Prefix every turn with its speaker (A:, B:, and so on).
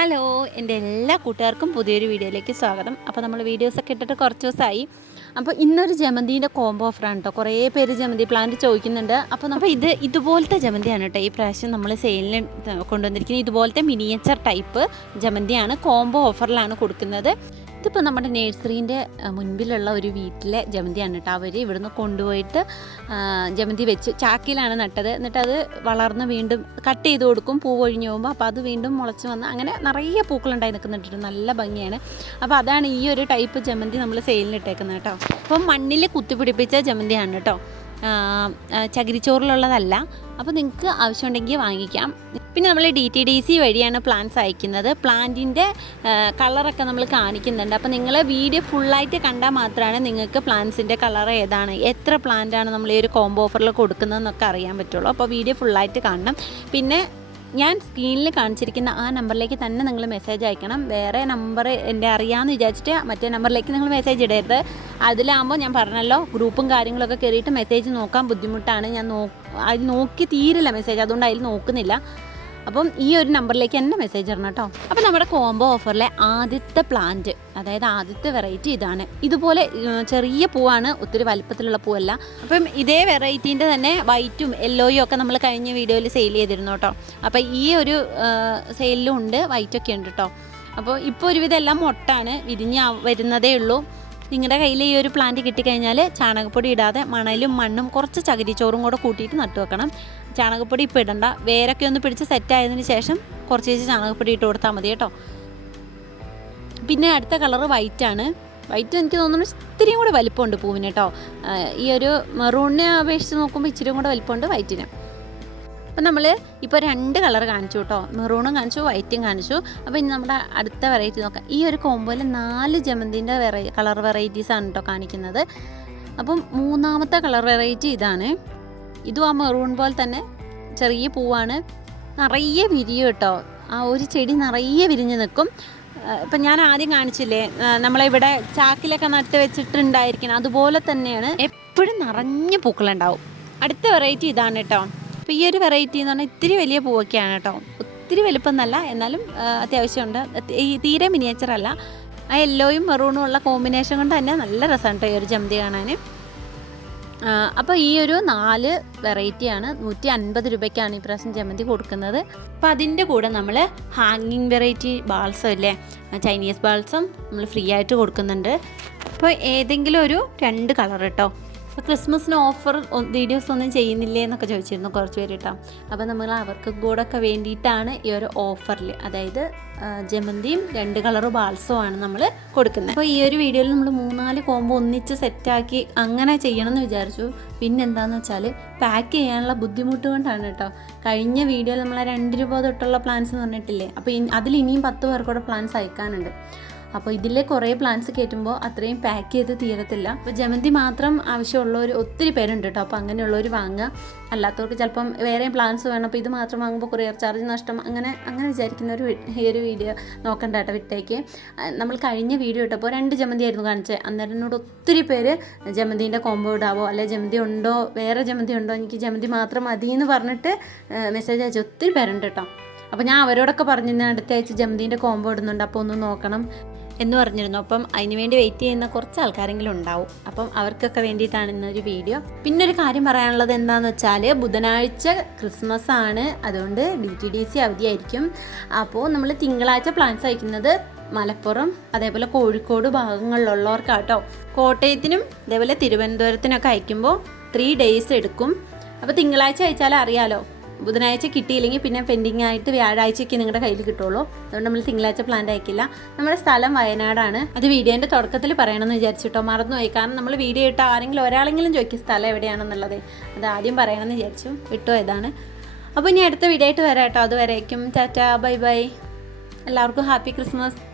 A: Hello എന്റെ എല്ലാ കൂട്ടുകാർക്കും പുതിയൊരു വീഡിയോയിലേക്ക് സ്വാഗതം. അപ്പോൾ നമ്മൾ വീഡിയോസൊക്കെ ഇട്ടിട്ട് കുറച്ച് ദിവസമായി. അപ്പോൾ ഇന്നൊരു ജമന്തിന്റെ കോംബോ ഓഫറാണ് കേട്ടോ കുറേ പേര് ജമന്തി പ്ലാന്റ് ചോദിക്കുന്നുണ്ട്. അപ്പോൾ അപ്പോൾ ഇത് ഇതുപോലത്തെ ജമന്തിയാണ് കേട്ടോ ഈ പ്രാവശ്യം നമ്മൾ സെയിലിൽ കൊണ്ടുവന്നിരിക്കുന്നത് ഇതുപോലത്തെ മിനിയേച്ചർ ടൈപ്പ് ജമന്തിയാണ്. കോംബോ ഓഫറിലാണ് കൊടുക്കുന്നത്. ഇതിപ്പോൾ നമ്മുടെ നേഴ്സറീന്റെ മുൻപിലുള്ള ഒരു വീട്ടിലെ ജമന്തിയാണ് കേട്ടോ. അവർ ഇവിടുന്ന് കൊണ്ടുപോയിട്ട് ജമന്തി വെച്ച് ചാക്കിലാണ് നട്ടത്. എന്നിട്ട് അത് വളർന്ന് വീണ്ടും കട്ട് ചെയ്ത് കൊടുക്കും. പൂ ഒഴിഞ്ഞു പോകുമ്പോൾ അപ്പോൾ അത് വീണ്ടും മുളച്ച് വന്ന് അങ്ങനെ നിറയെ പൂക്കളുണ്ടായി നിൽക്കുന്നുണ്ട് നല്ല ഭംഗിയാണ്. അപ്പോൾ അതാണ് ഈ ഒരു ടൈപ്പ് ജമന്തി നമ്മൾ സെയിലിനിട്ടേക്കുന്നത് കേട്ടോ. അപ്പം മണ്ണിൽ കുത്തിപ്പിടിപ്പിച്ച ജമന്തിയാണ് കേട്ടോ. ചകിരിച്ചോറിലുള്ളതല്ല. അപ്പോൾ നിങ്ങൾക്ക് ആവശ്യമുണ്ടെങ്കിൽ വാങ്ങിക്കാം. പിന്നെ നമ്മൾ ഡി ടി ഡി സി വഴിയാണ് പ്ലാന്റ്സ് അയക്കുന്നത്. പ്ലാന്റിന്റെ കളറൊക്കെ നമ്മൾ കാണിക്കുന്നുണ്ട്. അപ്പോൾ നിങ്ങൾ വീഡിയോ ഫുള്ളായിട്ട് കണ്ടാൽ മാത്രമാണ് നിങ്ങൾക്ക് പ്ലാന്റ്സിന്റെ കളർ ഏതാണ്. എത്ര പ്ലാന്റാണ് നമ്മൾ ഈ ഒരു കോംബോ ഓഫറിൽ കൊടുക്കുന്നതെന്നൊക്കെ അറിയാൻ പറ്റുള്ളൂ. അപ്പോൾ വീഡിയോ ഫുള്ളായിട്ട് കാണണം. പിന്നെ ഞാൻ സ്ക്രീനിൽ കാണിച്ചിരിക്കുന്ന ആ നമ്പറിലേക്ക് തന്നെ നിങ്ങൾ മെസ്സേജ് അയക്കണം. വേറെ നമ്പർ എന്റെ അറിയാമെന്ന് വിചാരിച്ചിട്ട് മറ്റേ നമ്പറിലേക്ക് നിങ്ങൾ മെസ്സേജ് ഇടരുത്. അതിലാകുമ്പോൾ ഞാൻ പറഞ്ഞല്ലോ ഗ്രൂപ്പും കാര്യങ്ങളൊക്കെ കയറിയിട്ട് മെസ്സേജ് നോക്കാൻ ബുദ്ധിമുട്ടാണ്. ഞാൻ നോ അതിൽ നോക്കി തീരില്ല മെസ്സേജ് അതുകൊണ്ട് അതിൽ നോക്കുന്നില്ല. അപ്പം ഈ ഒരു നമ്പറിലേക്ക് തന്നെ മെസ്സേജ് തരണം കേട്ടോ. അപ്പം നമ്മുടെ കോംബോ ഓഫറിലെ ആദ്യത്തെ പ്ലാന്റ് അതായത് ആദ്യത്തെ വെറൈറ്റി ഇതാണ്. ഇതുപോലെ ചെറിയ പൂവാണ് ഒത്തിരി വലിപ്പത്തിലുള്ള പൂവല്ല. അപ്പം ഇതേ വെറൈറ്റീന്റെ തന്നെ വൈറ്റും യെല്ലോയും ഒക്കെ നമ്മൾ കഴിഞ്ഞ വീഡിയോയിൽ സെയിൽ ചെയ്തിരുന്നു കേട്ടോ. അപ്പം ഈ ഒരു സെയിലും ഉണ്ട് വൈറ്റൊക്കെ ഉണ്ട് കേട്ടോ. അപ്പോൾ ഇപ്പോൾ ഒരുവിധം എല്ലാം മൊട്ടാണ് വിരിഞ്ഞ് വരുന്നതേ ഉള്ളൂ. നിങ്ങളുടെ കയ്യിൽ ഈ ഒരു പ്ലാന്റ് കിട്ടിക്കഴിഞ്ഞാൽ ചാണകപ്പൊടി ഇടാതെ മണലും മണ്ണും കുറച്ച് ചകിരിച്ചോറും കൂടെ കൂട്ടിയിട്ട് നട്ടു വെക്കണം. ചാണകപ്പൊടി ഇപ്പോൾ ഇടണ്ട. വേരൊക്കെ ഒന്ന് പിടിച്ച് സെറ്റ് ആയതിന് ശേഷം കുറച്ച് ചേച്ചി ചാണകപ്പൊടി ഇട്ട് കൊടുത്താൽ മതി കേട്ടോ. പിന്നെ അടുത്ത കളറ് ആണ്. വൈറ്റ് എനിക്ക് തോന്നുന്നു ഇത്തിരിയും കൂടെ വലിപ്പമുണ്ട് പൂവിന് കേട്ടോ. ഈ ഒരു മെറൂണിനെ അപേക്ഷിച്ച് നോക്കുമ്പോൾ ഇച്ചിരിയും കൂടെ വലിപ്പമുണ്ട് വൈറ്റിന് അപ്പം നമ്മൾ ഇപ്പോൾ രണ്ട് കളർ കാണിച്ചു കേട്ടോ. മെറൂണും കാണിച്ചു വൈറ്റും കാണിച്ചു. അപ്പോൾ ഇനി നമ്മുടെ അടുത്ത വെറൈറ്റി നോക്കാം. ഈ ഒരു കോമ്പോയിൽ നാല് ജമന്തിന്റെ വെറൈ കളർ വെറൈറ്റീസാണ് കേട്ടോ കാണിക്കുന്നത്. അപ്പം മൂന്നാമത്തെ കളർ വെറൈറ്റി ഇതാണ്. ഇതും ആ മെറൂൺ പോലെ തന്നെ ചെറിയ പൂവാണ്. നിറയെ വിരിയും കേട്ടോ. ആ ഒരു ചെടി നിറയെ വിരിഞ്ഞ് നിൽക്കും. ഇപ്പം ഞാൻ ആദ്യം കാണിച്ചില്ലേ നമ്മളിവിടെ ചാക്കിലൊക്കെ നട്ട് വെച്ചിട്ടുണ്ടായിരിക്കണം അതുപോലെ തന്നെയാണ് എപ്പോഴും നിറഞ്ഞ പൂക്കളുണ്ടാവും. അടുത്ത വെറൈറ്റി ഇതാണ് കേട്ടോ. അപ്പോൾ ഈ ഒരു വെറൈറ്റി എന്ന് പറഞ്ഞാൽ ഇത്തിരി വലിയ പൂവൊക്കെയാണ് കേട്ടോ. ഒത്തിരി വലുപ്പമെന്നല്ല എന്നാലും അത്യാവശ്യമുണ്ട്. ഈ തീരെ മിനിയേച്ചർ അല്ല. ആ യെല്ലോയും മെറൂണും ഉള്ള കോമ്പിനേഷൻ കൊണ്ട് തന്നെ നല്ല രസമാണ് കേട്ടോ ഈ ഒരു ജമന്തി കാണാൻ അപ്പോൾ ഈ ഒരു നാല് വെറൈറ്റിയാണ് നൂറ്റി അൻപത് രൂപയ്ക്കാണ് ഈ പ്രാവശ്യം ജമന്തി കൊടുക്കുന്നത്. അപ്പോൾ അതിന്റെ കൂടെ നമ്മൾ ഹാങ്ങിങ് വെറൈറ്റി ബാൾസം ഇല്ലേ ചൈനീസ് ബാൾസം നമ്മൾ ഫ്രീ ആയിട്ട് കൊടുക്കുന്നുണ്ട്. അപ്പോൾ ഏതെങ്കിലും ഒരു രണ്ട് കളർ കേട്ടോ അപ്പോൾ ക്രിസ്മസിന് ഓഫർ വീഡിയോസ് ഒന്നും ചെയ്യുന്നില്ലേ എന്നൊക്കെ ചോദിച്ചിരുന്നു കുറച്ച് പേര് കേട്ടോ അപ്പോൾ നമ്മൾ അവർക്ക് കൂടെ ഒക്കെ വേണ്ടിയിട്ടാണ് ഈ ഒരു ഓഫറിൽ അതായത് ജമന്തിയും രണ്ട് കളർ ബാൾസവുമാണ് നമ്മൾ കൊടുക്കുന്നത്. അപ്പോൾ ഈ ഒരു വീഡിയോയിൽ നമ്മൾ മൂന്നാൽ കോമ്പോ ഒന്നിച്ച് സെറ്റാക്കി അങ്ങനെ ചെയ്യണം എന്ന് വിചാരിച്ചു. പിന്നെ എന്താണെന്ന് വെച്ചാൽ പാക്ക് ചെയ്യാനുള്ള ബുദ്ധിമുട്ട് കൊണ്ടാണ് കേട്ടോ കഴിഞ്ഞ വീഡിയോയിൽ നമ്മൾ രണ്ട് രൂപ തൊട്ടുള്ള പ്ലാൻസ് എന്ന് പറഞ്ഞിട്ടില്ലേ? അപ്പോൾ അതിൽ ഇനിയും പത്ത് പേർക്കൂടെ പ്ലാൻസ് അയക്കാനുണ്ട്. അപ്പോൾ ഇതിൽ കുറേ പ്ലാന്റ്സ് കയറ്റുമ്പോൾ അത്രയും പാക്ക് ചെയ്ത് തീരത്തില്ല. അപ്പോൾ ജമന്തി മാത്രം ആവശ്യമുള്ളവർ ഒത്തിരി പേരുണ്ട് കേട്ടോ അപ്പോൾ അങ്ങനെയുള്ളവർ വാങ്ങുക. അല്ലാത്തവർക്ക് ചിലപ്പം വേറെ പ്ലാന്റ്സ് വേണം. അപ്പോൾ ഇത് മാത്രം വാങ്ങുമ്പോൾ കുറേ ചാർജ് നഷ്ടം. അങ്ങനെ അങ്ങനെ വിചാരിക്കുന്ന ഒരു ഈ ഒരു വീഡിയോ നോക്കണ്ട കേട്ടോ വിട്ടേക്ക്. നമ്മൾ കഴിഞ്ഞ വീഡിയോ ഇട്ടപ്പോൾ രണ്ട് ജമന്തി ആയിരുന്നു കാണിച്ചത് അന്നേരം എന്നോട് ഒത്തിരി പേര് ജമന്തിന്റെ കോമ്പോ ഇടാവോ അല്ലെ ജമന്തി ഉണ്ടോ വേറെ ജമന്തി ഉണ്ടോ എനിക്ക് ജമന്തി മാത്രം മതി എന്ന് പറഞ്ഞിട്ട് മെസ്സേജ് അയച്ച ഒത്തിരി പേരുണ്ട് കേട്ടോ അപ്പോൾ ഞാൻ അവരോടൊക്കെ പറഞ്ഞു "ഞാൻ അടുത്ത ആഴ്ച ജമന്തിന്റെ കോംബോ ഇടുന്നുണ്ട് അപ്പോൾ ഒന്ന് നോക്കണം എന്ന് പറഞ്ഞിരുന്നു. അപ്പം അതിന് വേണ്ടി വെയിറ്റ് ചെയ്യുന്ന കുറച്ച് ആൾക്കാരെങ്കിലും ഉണ്ടാവും. അപ്പം അവർക്കൊക്കെ വേണ്ടിയിട്ടാണ് ഇന്നൊരു വീഡിയോ പിന്നെ ഒരു കാര്യം പറയാനുള്ളത് എന്താണെന്ന് വെച്ചാൽ ബുധനാഴ്ച ക്രിസ്മസ് ആണ്. അതുകൊണ്ട് ഡി ടി ഡി സി അവധിയായിരിക്കും. അപ്പോൾ നമ്മൾ തിങ്കളാഴ്ച പ്ലാൻസ് അയക്കുന്നത് മലപ്പുറം അതേപോലെ കോഴിക്കോട് ഭാഗങ്ങളിലുള്ളവർക്കാട്ടോ. കോട്ടയത്തിനും അതേപോലെ തിരുവനന്തപുരത്തിനൊക്കെ അയക്കുമ്പോൾ ത്രീ ഡേയ്സ് എടുക്കും. അപ്പോൾ തിങ്കളാഴ്ച അയച്ചാൽ അറിയാലോ ബുധനാഴ്ച കിട്ടിയില്ലെങ്കിൽ പിന്നെ പെൻഡിങ് ആയിട്ട് വ്യാഴാഴ്ചയ്ക്ക് നിങ്ങളുടെ കയ്യിൽ കിട്ടുള്ളൂ. അതുകൊണ്ട് നമ്മൾ തിങ്കളാഴ്ച പ്ലാൻ അയക്കില്ല നമ്മുടെ സ്ഥലം വയനാടാണ്. അത് വീഡിയോന്റെ തുടക്കത്തിൽ പറയണമെന്ന് വിചാരിച്ചിട്ടോ. മറന്നുപോയി. കാരണം നമ്മൾ വീഡിയോ ഇട്ട ആരെങ്കിലും ഒരാളെങ്കിലും ചോദിക്കും സ്ഥലം എവിടെയാണെന്നുള്ളത്. അത് ആദ്യം പറയണമെന്ന് വിചാരിച്ചു. വിട്ടോ ഇതാണ് അപ്പോൾ ഇനി അടുത്ത വീഡിയോ ആയിട്ട് വരാം കേട്ടോ. അതുവരേക്കും. ടാറ്റാ. Bye bye. എല്ലാവർക്കും ഹാപ്പി ക്രിസ്മസ്.